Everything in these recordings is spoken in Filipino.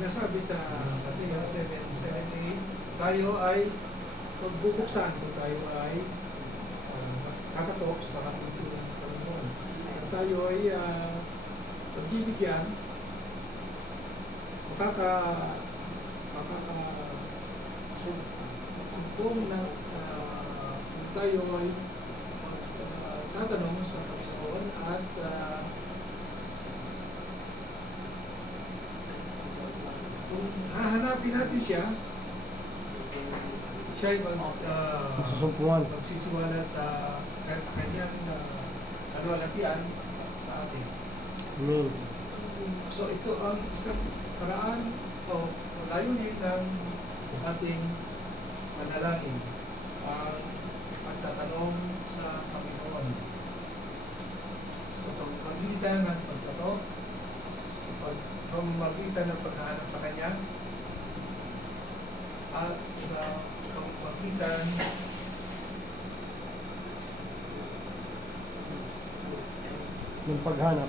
sinasabi sa Mateo 7:78, tayo ay pagbubuksan kung tayo ay kakatok sa kapitulan ng Panginoon. At tayo ay pagbibigyan, sumpong na kung tayo ay tatanong sa Panginoon at kung hahanapin natin siya ay magsisiwalat sa kanyang kalwalatian sa atin. Amen. So ito ang isang paraan o layunin ng ating panalangin, ang pagtatanong sa Panginoon sa pamamagitan ng pagtatanong, sa pamamagitan ng paghahanap sa Kanya, at sa pamamagitan Ng paghanap.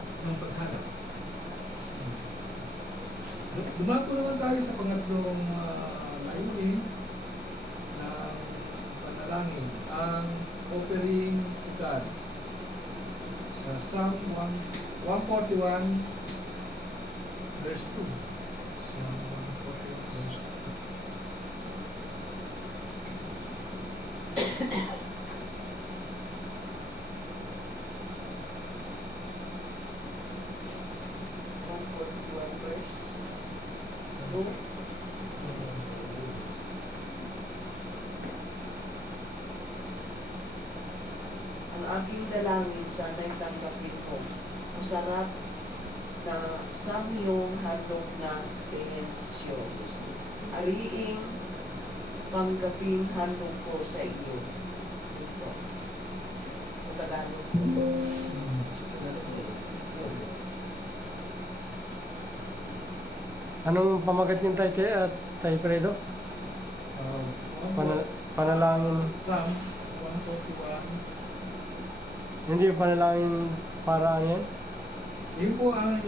Dumako naman tayo sa pangatlong layunin ng panalangin, ang offering to God. Sa Psalm 141 verse 2. Psalm 141 verse 2. Ang aking dalangin sana'y tanggapin mo. Masarap na samyong handog na tensyon. Ariing panggaping handog ko sa iyo. Ito. Sa Tagalog ko. Anong pamagat yung Tay Fredo? Panalangin. Psalm 141. Hindi yung panalangin para ano yan? Yun po ang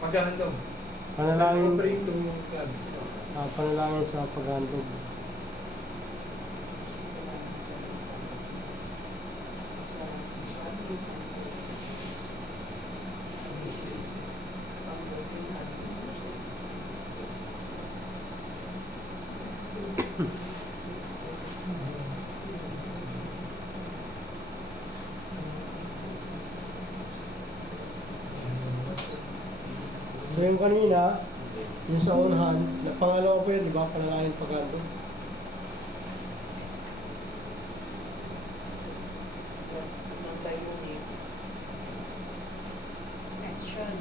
paghahandog. Panalangin. Offering to God. Panalangin sa paghandog. So yung kanina, yung sa unahan, pangalawa po yun, di ba? Panalangin paghandog. Ang layunin. Question.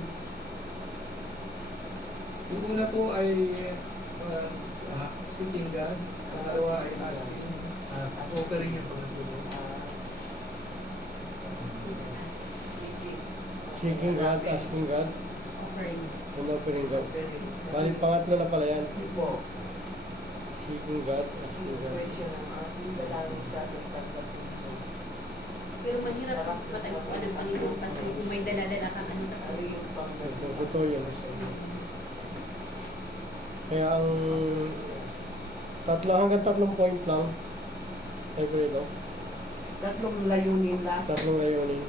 Yung una po ay seeking God. Pangalawa ay asking. Offering yung pangatlo. Seeking God, asking God, Offering. and offering God. Bali, pangatlo na pala yan. Po. Seeking God, asking God. Question ang aking dalangin sana'y tanggapin mo. Pero mahirap matagpuan ng Panginoon kasi kung may dala-dala kang ano sa puso. Ariing panggaping Totoo yun. Kaya ang hanggang 3 point lang. Tay Fredo. Tatlong layunin lang. 3 layunin.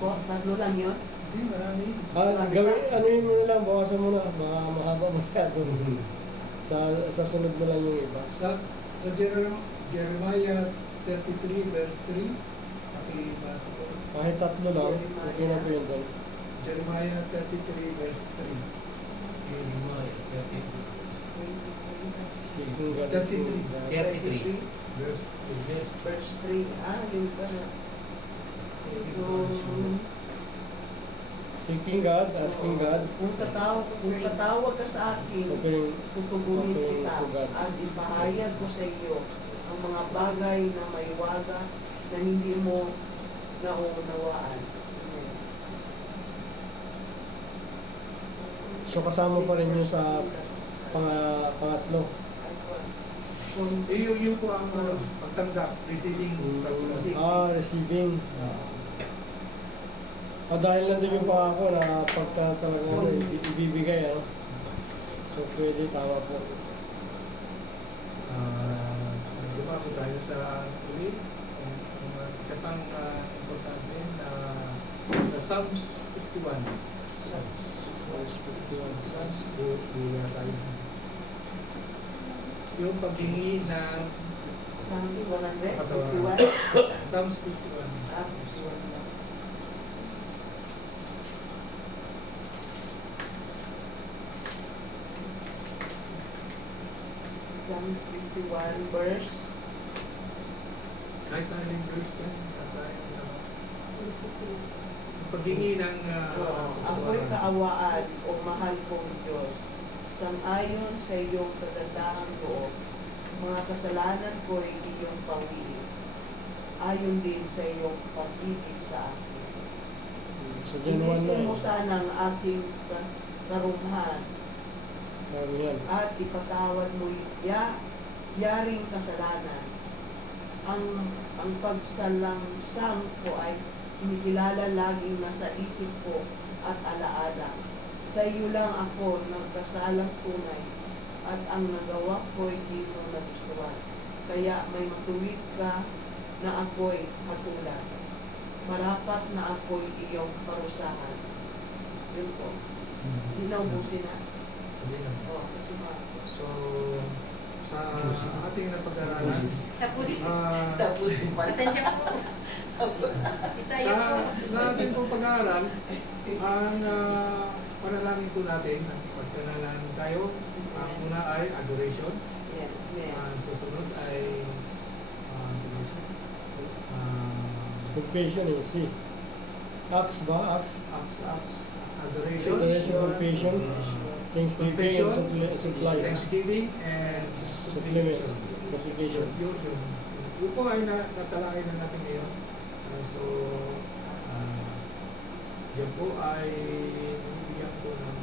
Po, tatlo lang yun. Hindi, marami. Anuhin mo na lang, bawasan mo na. Baka mahaba masyado. Sa sunod mo lang yung iba. Sa Jeremiah 33 verse 3, pakibasa po. Kahit 3 lang, okay na po yun doon. Jeremiah 33 verse 3. Jeremiah 33. Seeking God, 33. 33. Verse Verse 3. Yun pa na. Seeking God, asking God, Kung tatawag ka sa akin, offering tutugunin kita to God. at ipahayag ko sa iyo ang mga bagay na may waga na hindi mo nauunawaan. Amen. So kasama pa rin yun sa pangatlo. yun po ang pagtanggap, receiving. Receiving. Dahil nandun yung pangako na pagka talaga ano, ibibigay, ano. So, pwede, tama po. Lumako tayo sa ulit. Isa pang importante na sa Psalms 51. Verse 51. Psalms, buya tayo. Yung paghingi ng Psalms 151. Psalms 51. Ah, 51 lang. Psalms 51 verse Kahit na yung verse yan, yung paghingi ng ako'y kaawaan o mahal kong Diyos, sang-ayon sa iyong kagandahang loob, mga kasalanan ko'y iyong pawiin, ayon din sa iyong pag-ibig sa akin. Sa January Inisin mo 9. sana ang aking karumhan Yan. at ipatawad mo yaring kasalanan. Ang pagsalangsang ko ay inikilala laging nasa isip ko at alaala. Sa iyo lang ako nagkasalang tunay at ang nagawa ko'y di mo nagustuhan. Kaya may matuwid ka na ako'y hatulan. Marapat na ako'y iyong parusahan. Yun po. Hindi na ubusin na. Oo, kasi So, sa ating napag-aralan, Tapos, tapos pa. pasensya po. Isaya po. sa ating pong pag-aaral, ang panalangin po natin, pagkanalan tayo, ang una ay adoration, Yan, yan. ang susunod ay adoration, Confession, eh. See. Acts ba? Acts. adoration, Adoration, confession. Thanksgiving and supply. Thanksgiving and Supplement. Supplication. Yun po ay natalakay na natin ngayon. So, yan po ay bibigyan po ng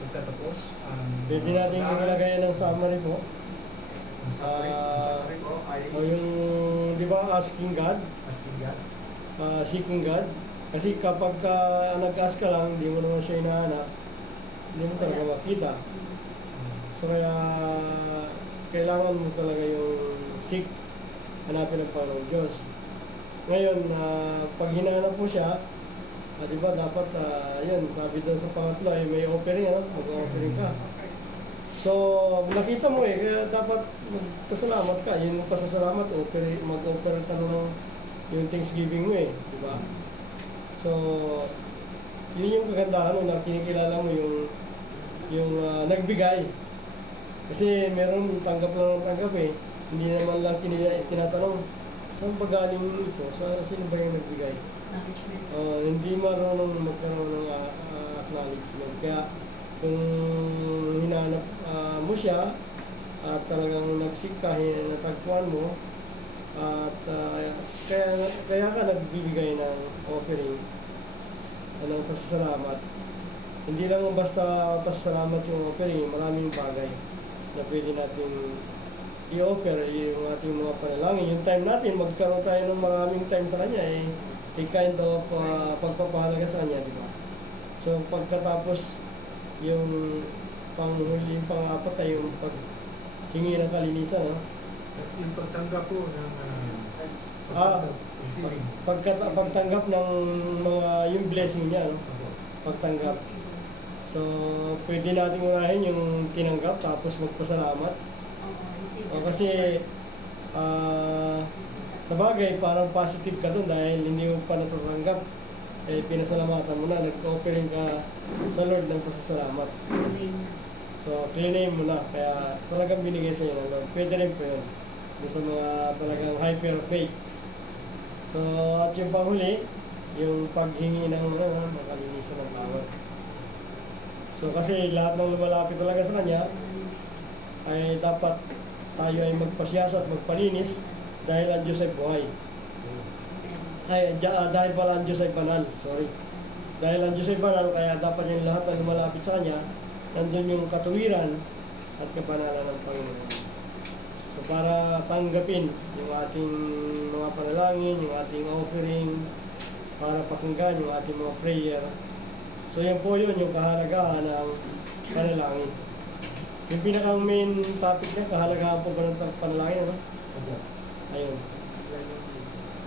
pagtatapos. Pwede natin ilagay ng summary po. Ang summary po ay O yung, di ba, asking God, asking God. seeking God. Kasi kapag nag-ask ka lang, hindi mo naman siya hinahanap, hindi mo talaga makita. So kaya, kailangan mo talaga yung seek, hanapin ng Panginoon Diyos. Ngayon, pag hinahanap mo siya, di ba, dapat, yun, sabi doon sa pangatlo, ay may offering, ano? Mag-offering ka. So, nakita mo kaya dapat magpasalamat ka. Yun yung pasasalamat, mag-offer ka ng yung Thanksgiving mo di ba? So, yun yung kagandahan na kinikilala mo yung nagbigay. Kasi meron tanggap lang ng tanggap Hindi naman lang tinatanong, saan ba galing ito? Sino ba yung nagbigay? Acknowledgement. Hindi marunong magkaroon ng acknowledgement. Kaya kung hinanap mo siya at talagang nagsik ka, natagpuan mo, at kaya ka nagbibigay ng offering ng pasasalamat. Hindi lang basta pasasalamat yung offering, maraming bagay na pwede natin i-offer yung ating mga panalangin. Yung time natin, magkaroon tayo ng maraming time sa Kanya, a kind of pagpapahalaga sa Kanya, di ba? So pagkatapos yung panghuli, pang-apat ay yung paghingi ng kalinisan, no? Yung pagtanggap po ng receiving. Pagtanggap ng mga yung blessing niya, no? Pagtanggap. So, pwede natin unahin yung tinanggap tapos magpasalamat. Kasi sa bagay, parang positive ka dun dahil hindi mo pa natatanggap. Pinasalamatan mo na, nag-offering ka sa Lord ng pasasalamat. So, clean mo na. Kaya talagang binigay sa iyo ng Lord. Pwede rin po yun. Sa mga talagang hyper faith. So, at yung panghuli, yung paghingi ng makalinisan ng tawad. So, kasi lahat ng lumalapit talaga sa Kanya, ay dapat tayo ay magpasyasa at magpalinis dahil ang Diyos ay buhay. Dahil pala ang Diyos ay banal, sorry. Dahil ang Diyos ay banal, kaya dapat yung lahat ng lumalapit sa Kanya, nandun yung katuwiran at kabanalan ng Panginoon. So So para tanggapin yung ating mga panalangin, yung ating offering, para pakinggan yung ating mga prayer. So yan po yun, yung kahalagahan ng panalangin. Yung pinakang main topic niya, kahalagahan po ba ng panalangin, ano? Ayun.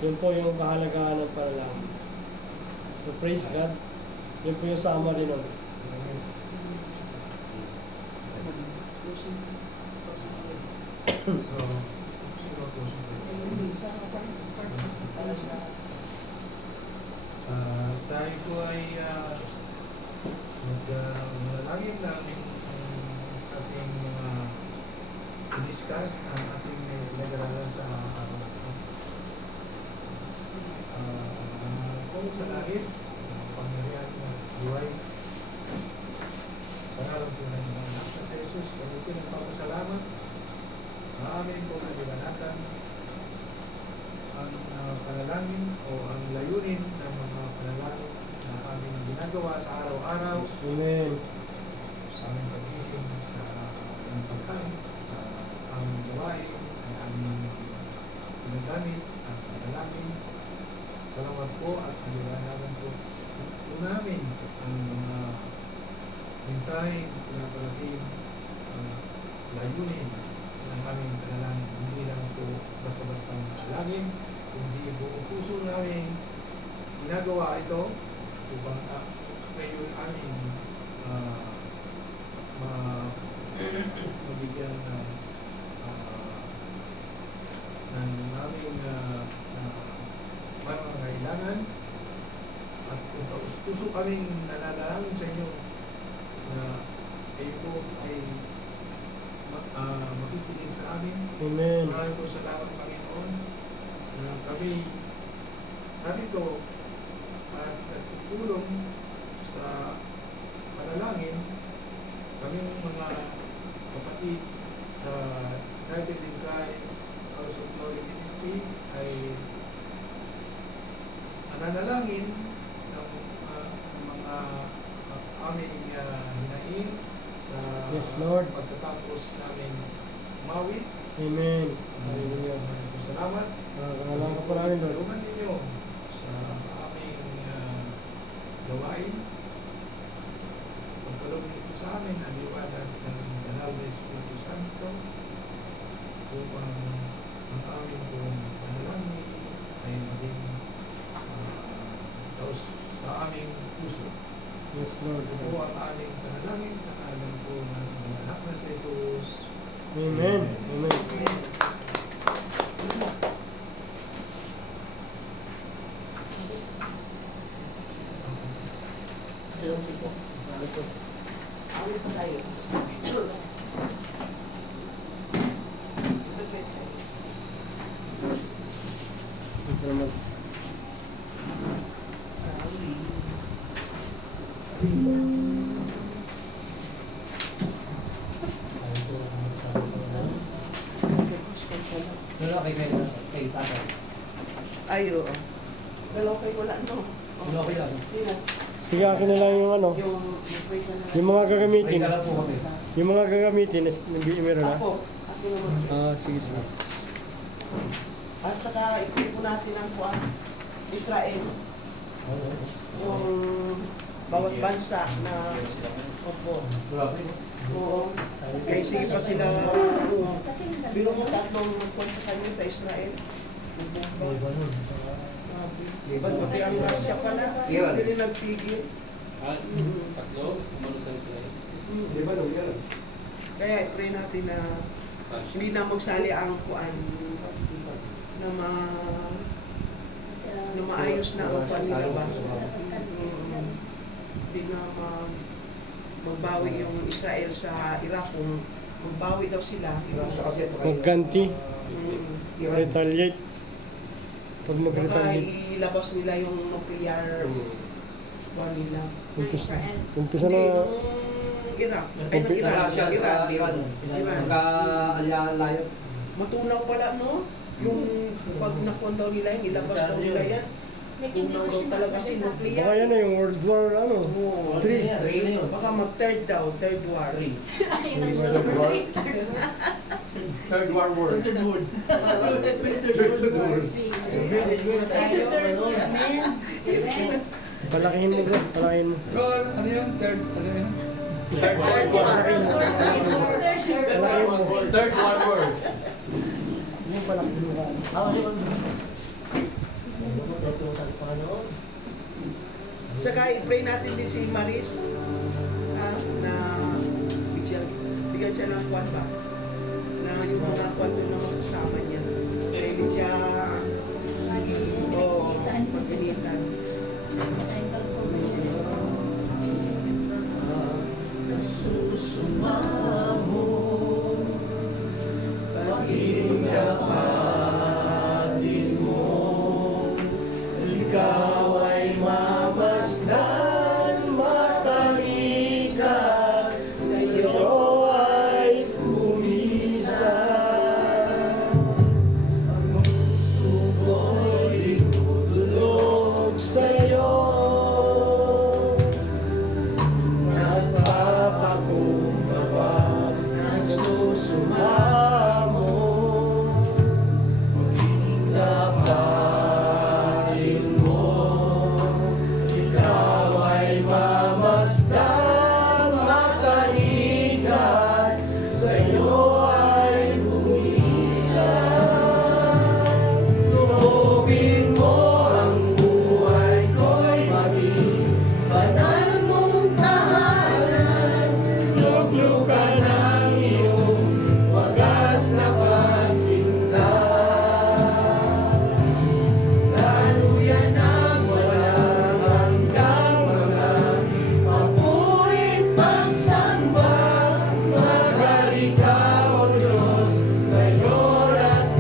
Yun po yung kahalagahan ng panalangin. So praise God. Yun po yung summary nun. So, sino po siya? Tayo po ay manalangin namin ang ating mga i-discuss, ang ating pinag-aralan sa araw na ito. Kung sa langit, ang pangyarihan ng buhay, sa ngalan po ng mga anak na sa Jesus, kami po nagpapasalamat sa amin po na dibanatan ang panalangin o ang layunin ng mga panalangin na aming ginagawa sa araw-araw, Amen. sa aming pag-isip, sa aming pagkain, sa aming gawain, ang aming ginagamit, ang panalangin. Salamat po at paliwanagan po namin ang mga mensahe na pinaparating layunin ng aming panalangin. Hindi lang po basta-basta panalangin, hindi buong puso namin ginagawa ito upang ngayon aming mabigyan ng aming pangangailangan at kung taus-puso kaming nananalangin sa inyo na kayo po ay makikinig sa amin. Amen. Maraming po salamat, Panginoon, na kami narito at nagtutulong sa panalangin. Kaming mga kapatid sa United in Christ House of Glory Ministry ay nananalangin ng mga aming hinaing sa Yes, Lord. pagtatapos namin umawit. Amen. Hallelujah. Salamat. Pangalan ka po namin, Lord. Tulungan ninyo sa aming gawain. Pagkaloob nito sa amin ang liwanag ng Banal na Espiritu Santo upang ang aming buong panalangin ay maging taos sa aming puso. Yes, Lord. Ito po ang aming panalangin sa ngalan po ng anak na si Jesus. Amen. Amen. Awit pa tayo. Ito naman. Pero okay kayo kay tatay. Ay, oo. Dalaw kayo wala, no? Pero okay lang. Sino? Sige, akin na lang yung ano. Yung pray ka na. Yung mga Okay gagamitin. ka lang po kami. Yung mga gagamitin, meron na. Ako naman. Sige, sige. At saka ipray po natin ang kuwan, Israel. Yung bawat bansa na opo. Grabe. Oo. Kaya sige pa sila. Biro mo tatlong kuwan sa kanya sa Israel. Pati ang Russia pala, Iwan. hindi rin nagpigil. Tatlo, umano sa Israel. Di ba, nung yan? Kaya i-pray natin na hindi na magsali ang kuan na maayos na ang kuan nila ba. Hindi na magbawi yung Israel sa Iraq kung magbawi daw sila. Magganti. Mm. Retaliate. Pag Baka mag-retaliate. ilabas nila yung nuclear kuan nila. Umpisa Hindi, na. nung Iraq. Ay, ng Iran. Russia sa Iran. Iran. Magka-alliance. Matunaw pala, no? Yung pag nakuha daw nila yun, ilabas daw nila yan. Tunaw daw talaga si nuclear. Baka yan na yung World War, ano? Oo. 3. Baka mag-third daw, third war. Ay, nang Third one word. Printed wood. Printed word. Tayo. Palakihin mo bro, palakihin mo. Bro, ano yun? Third, ano yun? Third one word. Palakihin mo. Palakihin mo. Third one word. Yung palakihin mo ka. Saka i-pray natin din si Maris na bigyan siya ng kwan ba? Na yung mga kwan doon na kasama niya. Pray din siya magpilitan. Susumamo paging dapatin mo, ikaw ay mamasdan, matalikat, sa iyo ay bumisan. Ang gusto ko'y itutulog sa iyo, nagpapakumbaba, nagsusumamo, maging dapatin mo, ikaw ay mamasdan, matalikat, sa iyo ay bumisan. Loobin mo ang buhay ko'y maging banal mong tahanan, luglugan ang iyong wagas na pasinta. Daluyan ang walang hanggang mga papurit pagsamba, maghari ka, O Diyos, ngayon at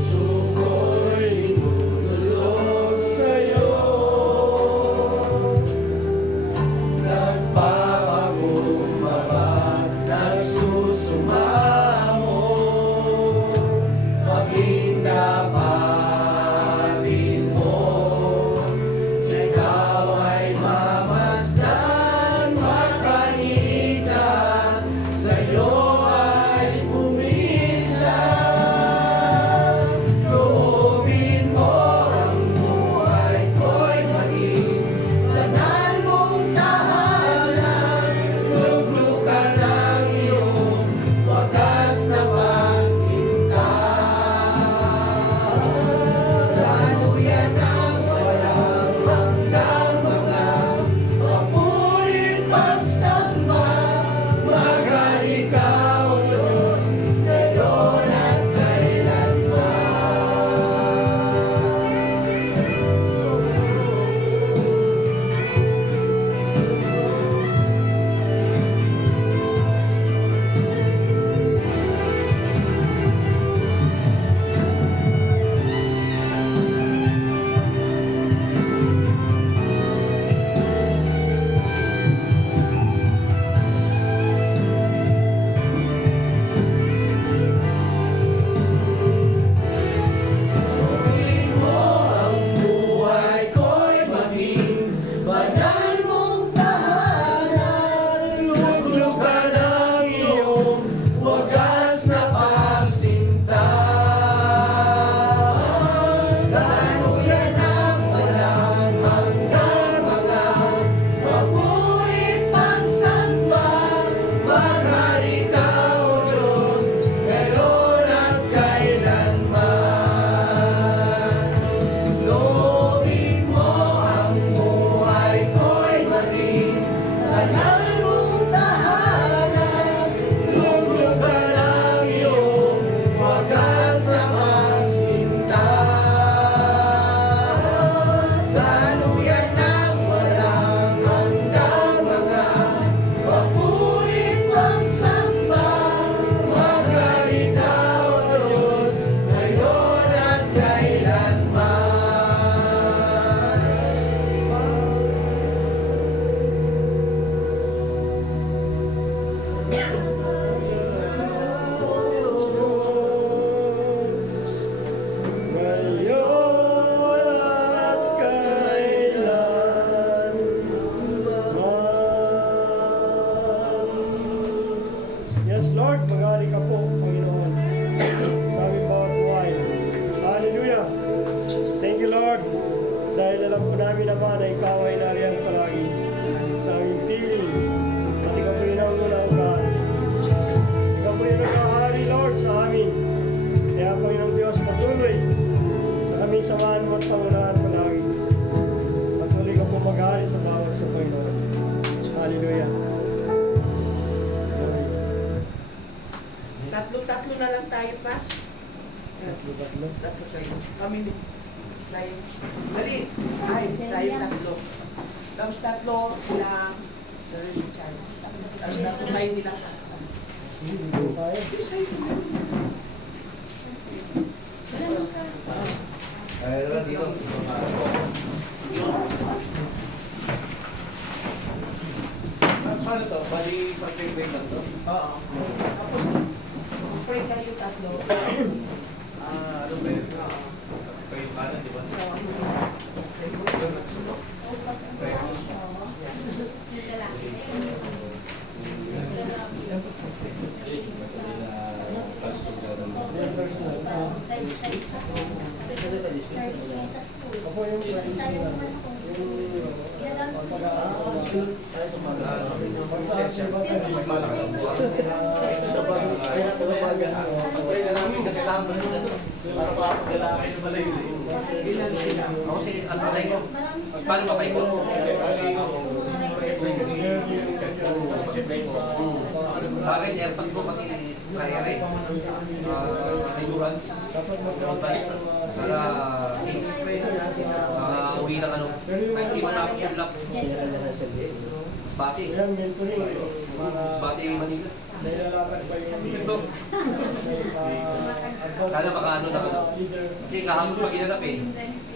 suko'y inulog sa'yo, nagpapakumbaba, nagsusumamo, maging dapatin mo, ikaw ay mamasdan, matalikat, sa'yo ay bumisan. Loobin mo ang buhay ko'y maging banal mong tahanan, luglugan ang iyong wagas na pagsinta. Daluyan ang walang hanggang mga papurit pagsamba, maghari ka, O Diyos, ngayon at Loobin mo ang buhay ko'y maging banal mong tahanan, luglugan ang iyong wagas na pagsinta. Daluyan ang walang hanggang mga papurit pagsamba, maghari ka, O Diyos, ngayon at kailanman. Loobin mo ang buhay ko'y maging banal mong tahanan, luglugan ang iyong wagas na pagsinta. Daluyan ang walang hanggang mga papurit pagsamba, maghari ka, O Diyos, ngayon at kailanman. alam po namin naman na ikaw ay nariyan palagi sa aming piling. At ikaw po yung naunang-unahan. Ikaw po yung nakahari, Lord, sa amin. Kaya, Panginoong Diyos, patuloy na kami samahan mo at pangunahan palagi. Patuloy ka po maghari sa bawat sa Panginoon. Hallelujah. Tatlo na lang tayo, Pas. Tatlo. Tatlo tayo. Kami din. Tayo. Dali. Ay, tayo tatlo. Tapos tatlo sila. Tapos tatlo tayo nilang Hindi tayo. Yung sa'yo. Ay, naman dito. Paano to? Bali, pag-break lang to? Oo. Tapos, pray kayo tatlo. Ano ba yun? Pray paano, di ba? Ako yung Mas malaki. Pray na namin kailangan mo rin ano. Para makapaglalaki ng malayo. Ilan sila? Ako si ano patay ko? Paano patay ko? Sa akin, airpod ko kasi karere. Endurance. Road bike. Para safe. Uwi ng ano. Kahit di matapos yung lap. Masbati. Yan, mentoring. Masbati yung Manila. Nailalakad pa yung Ito. Sana makaano na ako. Kasi kahapon pa ginanap eh.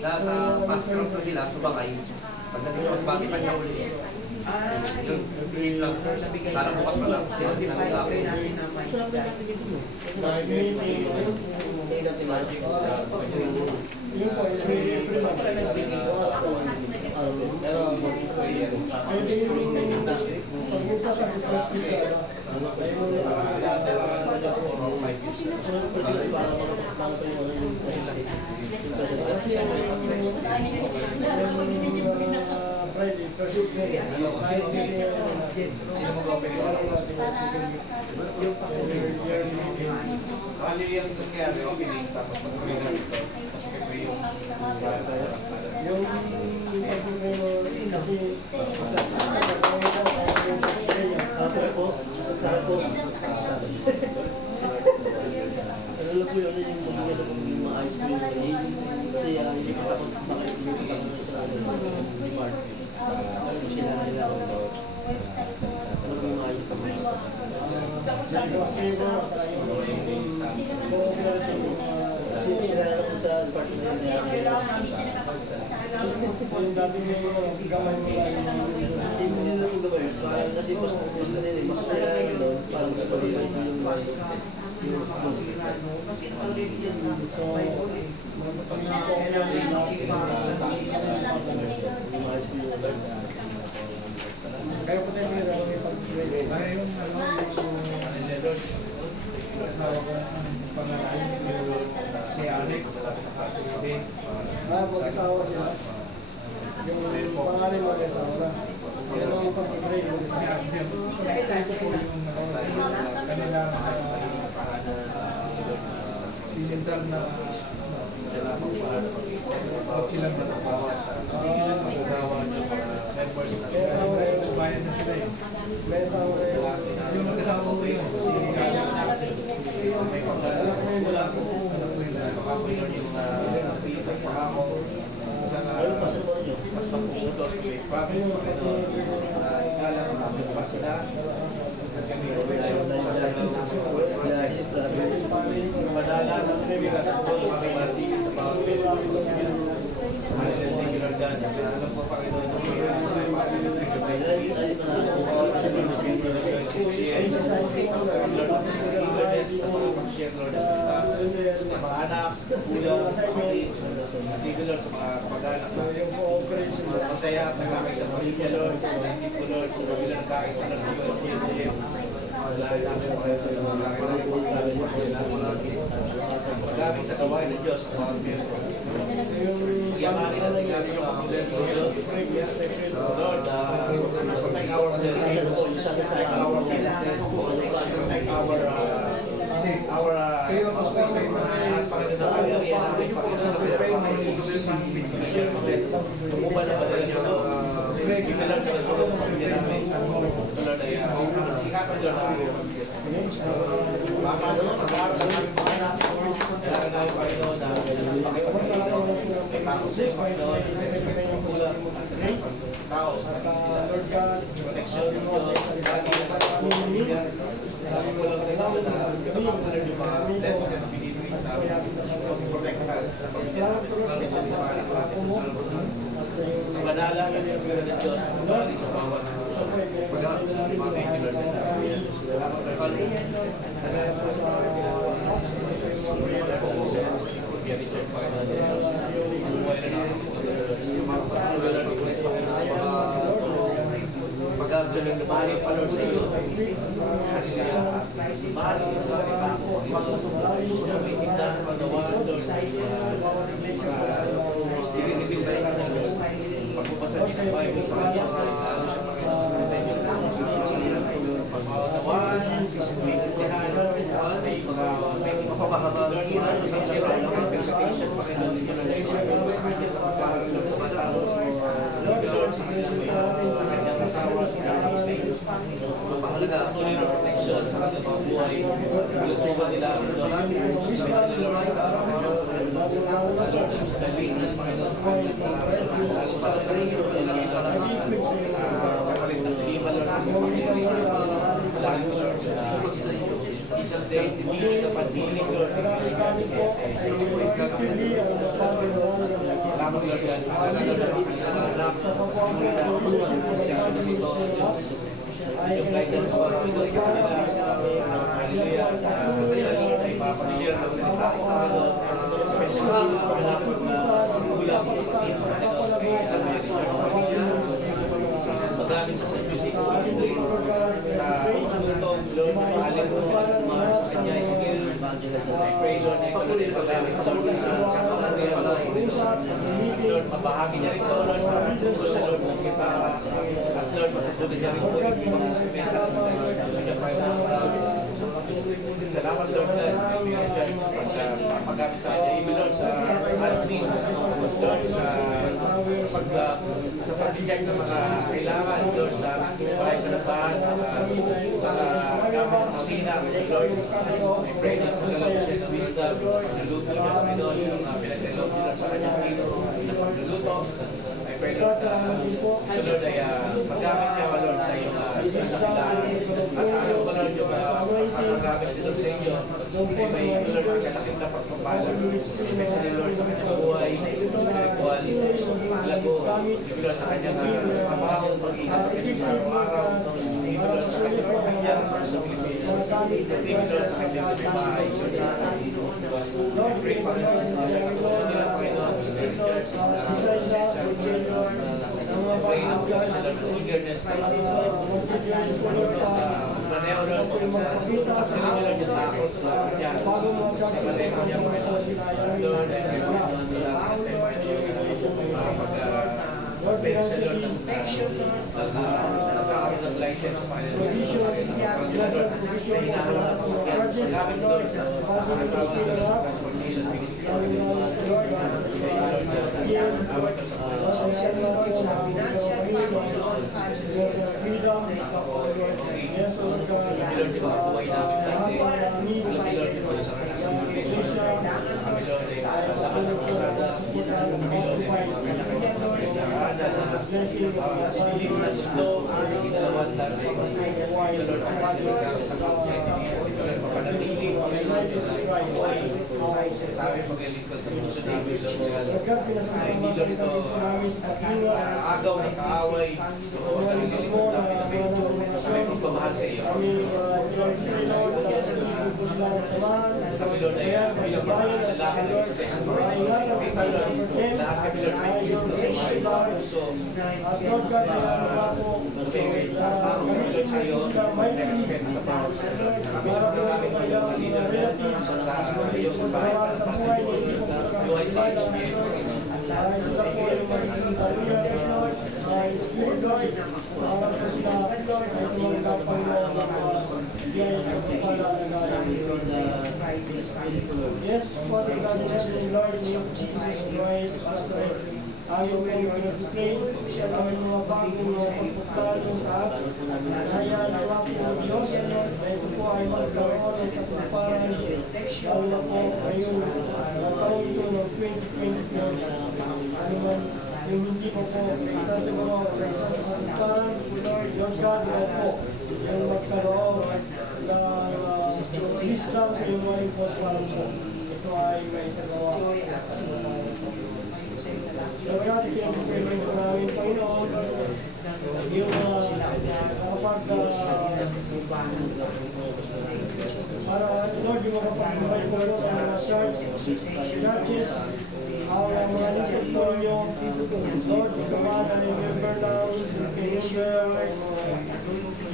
Nasa fast cross na sila, sumakay. Pagdating sa Masbati, pagkahuli. Ay. Yun, safe lang. Sana bukas pa lang. Hindi natin Pray nagagawin. natin na may Yun po, yung free lang. Pero, pray yan. Pwede yung pag minsan sa hospital, Friday, pursuit mo. Sino mag-operate? Bali yung nangyari, okay din. Tapos pag-pray na ito. Tapos pag-pray yung Yung pag-pray mo kasi Ano po yun, yung magiging ng mga ice cream kasi hindi pa takot sa bar. Kasi sila na nila ako daw. Ano po yung mga ice cream? Kasi sila na po sa party na nila. so yung dati mo gamay mo Hindi nila po ba yun? Kasi mas na nila, mas nila na doon, parang mas pag-ibig yung Kasi already dyan sa Bible eh. sa pangako kaya po tayo nila kami pag-pray. Kaya yung yung asawa ko ng pangalan si Alex at saka si Dave. Mag-asawa sila. Yung pangalan mo mag-asawa na. Kaya naman yung pag-pray mo Si sa Adrian. Ito po yung kanilang pinintag na huwag silang matagawa. Hindi silang matagawa ng members na bayan na sila eh. may asawa kayo. Yung kasama ko yun, si Alex. may pagkala Anak mo yung lalaki. Anak ko yun. makapagod yung isang pangako sa sasaputo sa may province Panginoon na isalang makapagpas sila at kami manala ng bigat at kami martigil sa mga regular dyan. Alam ko Panginoon yung mga sa may Panginoon mga anak, ulo, particular sa mga kapag-anak Yung cooperation. masaya at nagkakay sa pamilya, Lord. Thank you, Lord, sa mga nagkakay sa USGM. Wala namin mga sa mga nagkakay sa pamilya. Magamit sa kawain ng Diyos sa mga piyerko. So yung Yamani na nangyari yung mga blessing of God. So, Lord, protect our blessings, protect our businesses, protect our Kayo ang gusto sa inyo at Panginoon, area sa aming Panginoon, umuban na ba rin ito? Ikilan sa sulong ng pamilya namin. Lord, ay ikatan Lord ang aming pamilya. Mapasok ang pag-aaral ng aming panganak. Kailangan namin Panginoon na pakipagsalamat. May tao sa iyo, Panginoon, sa respect sa kulang at sa mga tao. Lord God, Protection ng Diyos, lagi ang pamilya. Sabi ko lang Panginoon na kapag yung mga blessing na binibigay sa amin. Protectan sa pamilya namin. Sa manalangin ng Espiritu ng Diyos, lagi sa bawat pagkakas sa mga regulars na namin. Salamat kay Panginoon. Salamat po sa reserve pa rin sa Diyos. Buhay na namin ito. Pagkakas ng Diyos sa mga pagkakas ng lumahin pa Lord sa iyo. Mahalin sa salita ko. Susunod may tindahan pagkawan Lord sa iyo. Sininibil sa iyo. Pagpapasa niyo ng Bible sa kanya. Pagpapasawan, sisipintihan, may mga mapapahama Lord sa interpretation Panginoon ninyo na naisipin sa kanya sa pagkakaroon sa tao. Lord, sa kanyang asawa, sa kanyang isa. Mahalaga ang tuloy ng protection sa kanyang mga buhay. Ilusugan nila ang Diyos. Sabay sila Lord sa Lord, sa linis, Panginoon sa kanyang sa pagkakaroon nila ang kakalit ng lima Lord sa lagi Lord sa Jesus Day, tiniling na paniling Lord. Salamat Lord God. Yung guidance mo Lord sa kanila. Hallelujah. Ay papag-share ng salita ko especially sa mga pangalapag na ulam ipagin magamit sa St. Lucie Ministry sa pagtutong Lord, mahalin mo sa kanya skill. I pray Lord na ikaw din magamit Lord sa kakasarihan Lord, mabahagi niya rin ito Lord sa puso siya Lord ng gitara at Lord, matutunan niya rin ito yung mga instrumenta sa kanya salamat Lord na kaibigan dyan paggamit sa kanya even Lord sa admin Lord sa pag-reject ng mga kailangan Lord sa pahay panabahan mga gamit sa kusina Lord I pray na magalaw siya ng wisdom naluto niya Panginoon yung pinagdalaw niya sa kanyang kino na pagluluto I pray Lord Lord ay magamit niya Lord sa iyong kasakilaan at alam ko Lord yung pagkagamit niya Lord sa inyo ay may Lord magkalaking dapat pagpalang especially Lord sa kanyang buhay spiritual lago Lord sa kanyang trabaho pag-iingat sa araw-araw Lord sa kanyang pagkakaya sa Pilipinas Lord sa kanyang bahay I pray Panginoon sa puso nila Panginoon sa church sa mga pray na Lord eagerness na maneho Lord kasi nila yung takot sa kanya sa maneho niya Panginoon Lord I pray Panginoon nila pag-pera sa Lord ng nagkakaroon ng license Panginoon Lord na hinahanap sa gamit Lord sa asawa ng transportation ministry Lord sabi paglilingkod sa puso namin sa hindi lang ito agaw ng kaaway huwag na nililingkod namin na may pagmamahal sa iyo kami Lord ay bilang mga lalaki ng protection kita Lord lahat kami Lord may Kristo sa mga puso may tao kami Lord sa iyo may respeto sa bawat sa Lord kami namin Panginoon sa leader sa iyo sa bahay para sa Panginoon UICHPF sila po yung magiging taluyan sa Spirit Lord. Para po sila ay tumanggapang biyaya at Yes, Father God, in heaven, Lord, in the name of Jesus Christ, Pastor, amin po yung pinag-pray, siya namin mga bagong mga pagpuplano sa apps. Kaya nawa po ng Diyos, na ito po ay magkaroon ng katuparan, lalo na po ngayong taon ito ng 2022. Ano man, yung hindi po po isa sa mga isa sa katuparan, Lord God, na po yung magkaroon ng wisdom sa iyong mga imposwalan po. Ito ay may isagawa. Kaya pinag-pray ko namin, Panginoon, yung kapag para, Lord, yung makapag-invite po sa mga churches, ang mga lingkod po ninyo, Lord, ikaw na remember now, remember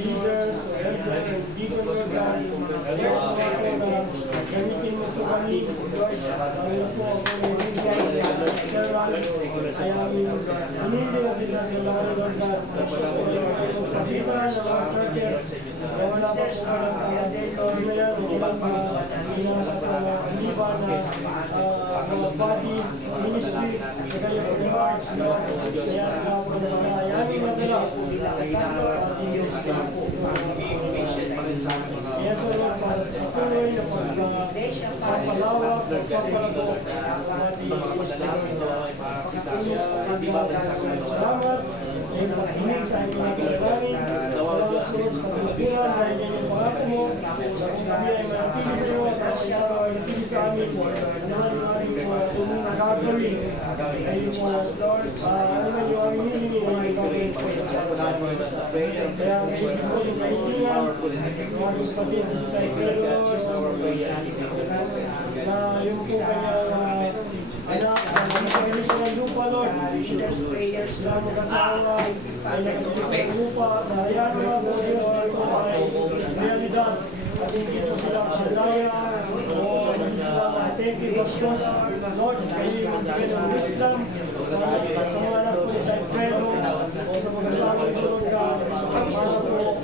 leaders, elders, and deacon, Lord God, yes, ako na gamitin mo po kami, Lord, ano po ako ng kaya amin, hindi natin natin lang, Lord God, pagkita ng mga churches, kaya wala pa po ka ng kaya walang liba na mga body ministry, kaya yung remarks, Lord, kaya ako na sila, yamin madala, kaya sa Lord, patuloy na pagpapalawak, pagpapalago, sa ating salamat, sa iyong paghinig sa aming mga dalangin, salamat Lord sa katulupunan, dahil yan yung pangako mo, sa kung kami ay manatili sa iyo, at ako isa ay manatili sa amin, naman yung aming gagawin, ay yung naman yung aming hilingi, ay gagawin po sa amin. Kaya may ibig mo yung kaitingan, yung aming kapatid na si Tay Pedro, na yung po kanyang anak, nakagaling sa ng lupa, Lord. Sila mo kasama, ay nakagaling ng lupa, na hayaan mo po Diyos na ito ay realidad. At hindi ito sila kasadaya, o hindi sila ma-attentive of Diyos. Lord, kayo yung magbigay ng wisdom sa mga anak po ni Tay Pedro, o sa mag-asawa ni Lord God, para po sila po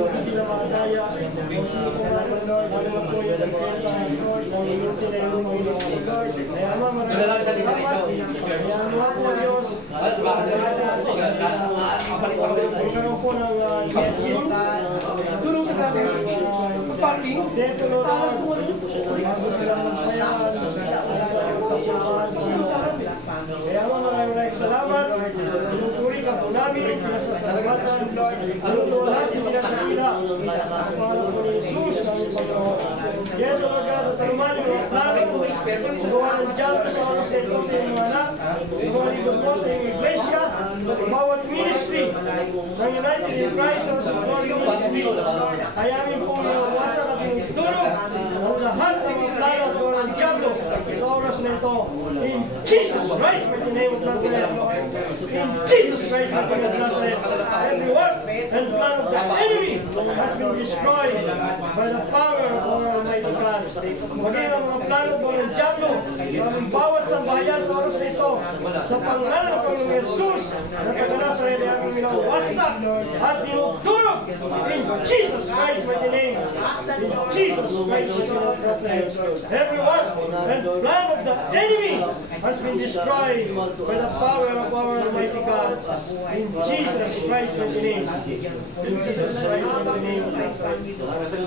hindi sila ma-adaya, o sila po naman, Lord, lalo na po yung nagkwenta, Lord, na yung tinayon mo yung Lord. Kaya ama, maraming salamat. Kaya ano po Diyos, magkaroon po ng tulong sa natin, parking, dito Lord, bago sila magpayaman, kaya ama, maraming salamat. Tinuturi ka po namin, pinasasalamatan, anunuwa natin pinakasila, sa pangalan po ni Jesus, aming Panginoon. Yes, O Lord God, at anuman yung mga plano, magawa ng dyan sa oras na ito sa inyong anak, sa mga likod mo sa inyong iglesia, sa bawat ministry, ng United in Christ, sa Glory Ministry. Kaya amin po iwawasan at yung tulong ang lahat ng mga plano at mga ng Diablo sa oras na ito. In Jesus Christ, with the name of Nazareth. In Jesus Christ, with the name of Nazareth. Every work and plan of the enemy has been destroyed by the power of our Almighty God. Maging ang mga plano po ng Diablo sa aming bawat sambahayan sa oras na ito, sa pangalan ng Panginoong Jesus, na taga-Nazareth ay aming minawasak at dinudurog in Jesus Christ, with the name. In Jesus Christ, with the name of Nazareth. Every work and plan of the enemy has been destroyed by the power of our Almighty God. In Jesus Christ, with the name. In Jesus Christ, with the name.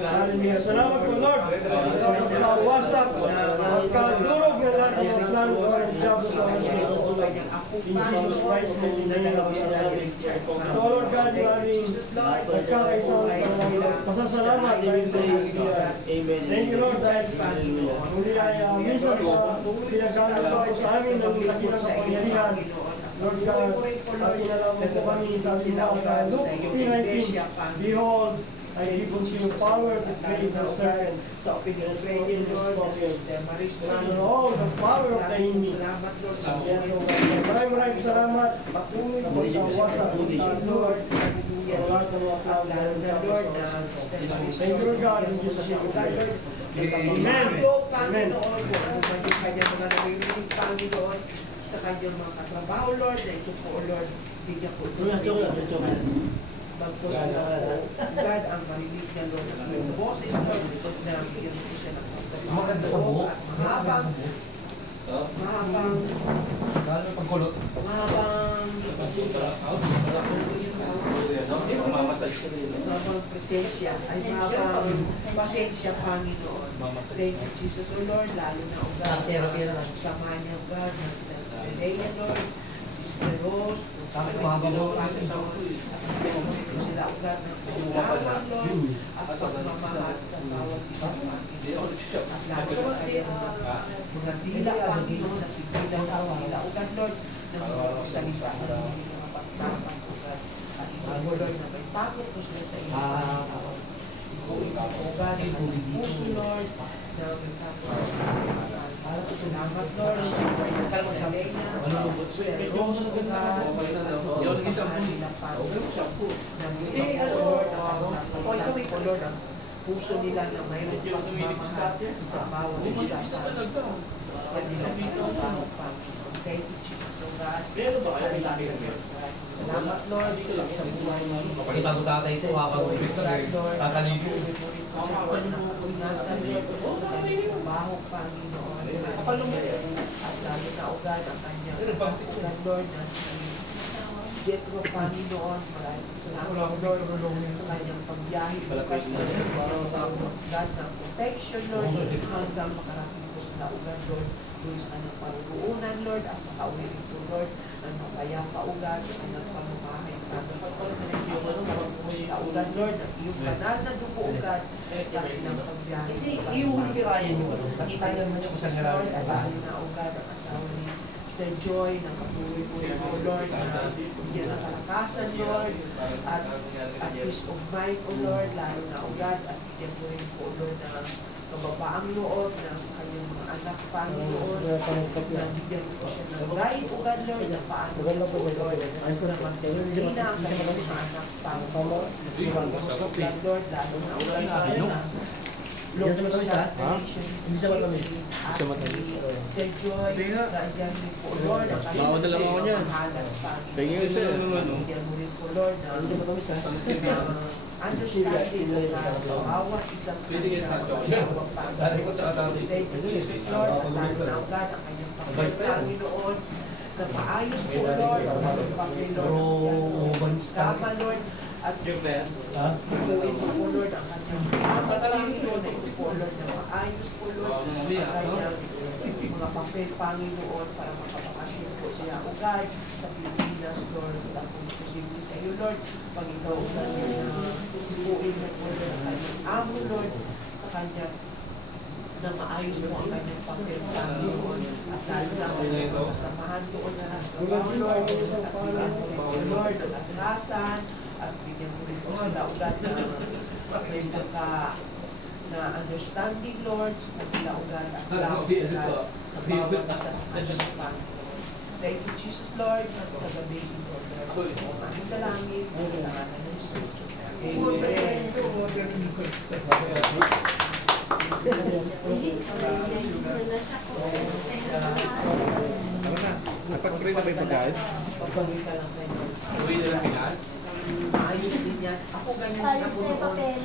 Hallelujah. Salamat po, Lord. Sa pagkawasak, pagkadurog ng lahat ng mga plano ko ng Diablo sa mga ito. In Jesus Christ, with the name of the Lord God, you are pagkakaisang pasasalamat dahil sa iyo. Thank you, Lord, dahil muli ay minsan pinagkakaroon po sa amin ng dakilang kapangyarihan. Lord God, at inalaman po kami sa sila sa Luke 3:19. Behold, I give unto you power to tread the serpents and scorpions and all the power of the enemy. Yes, O God. Maraming salamat sa pagkawasak ng Lord. Lahat ng mga plano ng Lord. Thank you, God, in Jesus' name. Amen. Amen. Panginoon sa kanyang mga katrabaho, Lord, na ito po, Lord, bigyan po ito. Bagpos na po, God, ang marinig niya, Lord, ang iyong boses, Lord, na bigyan po siya ng Maganda sa buhok. mahabang Lalo pagkulot. mahabang presensya ay mahabang pasensya, Panginoon. Thank you, Jesus, O Lord, lalo na, O God, samahan niya, O God, na sila Sister Leia, Lord, Sister Rose, Bakit mahabang buhok natin? sila, O God, ng pagkawan, Lord, at pagmamahal sa bawat isa, Panginoon. At lalo na kayo, mga dila, Panginoon, at ibilang ang dila, O God, Lord, na mga salita, ng mga pagtapan, O God, at ito, O Lord, na may takot po sila sa iyo, Panginoon. O God, ang aming puso, Lord, na may takot po sila sa iyo, Panginoon. Salamat, Lord, sa Lena, Sister Rose, O God, at samahan nila, Panginoon. Nandito po, Lord, ang Lord, ang puso nila na mayroon pagmamahal sa bawat isa, Panginoon. Kanilang trabaho, Panginoon. Thank you, Jesus, O God. Salamat, Lord, sa buhay mo. Kapag itago tatay ito, habang Victor, tataligo. Trabaho, Panginoon. At lalo na, O God, ang kanyang Lord, na Jetro, Panginoon. Maraming salamat, Lord, sa kanyang pagbiyahe. Bukas na rin, God, ng protection, Lord, hanggang makarating po sila, O God, Lord, doon sa kanyang paruunan, Lord, at makauwi ito, Lord, ng mapayapa, O God, sa kanyang pamamahay. Kaulan, Lord, ng iyong banal na dugo, O God, sa kanilang pagbiyahe. Nakita niyo naman yung isang Lord, nararamdaman. at lalo na, O God, ang asawa ni Sister Joy, na patuloy po rin, O Lord, na bigyan ng kalakasan, Lord, at peace of mind, O Lord, lalo na, O God, at bigyan po rin po, Lord, na kababaang loob ng kanyang mga anak, Panginoon, na bigyan po siya ng guide, O God, Lord, na paano po, Lord, na magdisciplina ang kanyang mga anak, Panginoon. O God, Lord, lalo na, O God, na Lord, sa nation, Sister Joy, nandiyan rin po, Lord, ang Bawal na lang ako niyan. mahalan, Panginoon. Bigyan ko siya. Bigyan mo rin po, Lord, na understanding, O God, sa bawat isa sa kanila, Dati ko sa atang. Thank you, Jesus, Lord, at lalo na, O God, ang kanyang papel, Panginoon, na maayos po, Lord, ang kanyang papel, Lord, tama, Lord, at gawin mo po, Lord, ang kanyang Panginoon, na ito po, Lord, na maayos po, Lord, ang kanyang mga papel, Panginoon, para makapakasyon po siya, O God, sa Pilipinas, Lord, at kung posible sa iyo, Lord, pag ikaw, O God, na sibuin mo po, Lord, ang kanyang amo, Lord, sa kanyang na maayos mo ang kanyang papel, Panginoon, at lalo na ang kasamahan doon sa trabaho, Lord, at bigyan mo rin po, Lord, ang atrasan, at bigyan mo rin po sila, O God, na may na understanding, Lord, sa kanila, O God, at love, O God, sa bawat isa sa kanyang Panginoon. Thank you, Jesus, Lord, at sa gabi ito, Lord, aming dalangin, sa ngalan ng Jesus. Amen. Napag-pray na ba yung pagkain? Pagpagay ka lang kayo. Uwi na lang Pinas. Maayos din yan. Ako ganyan Ayos ako na yung noon. papel.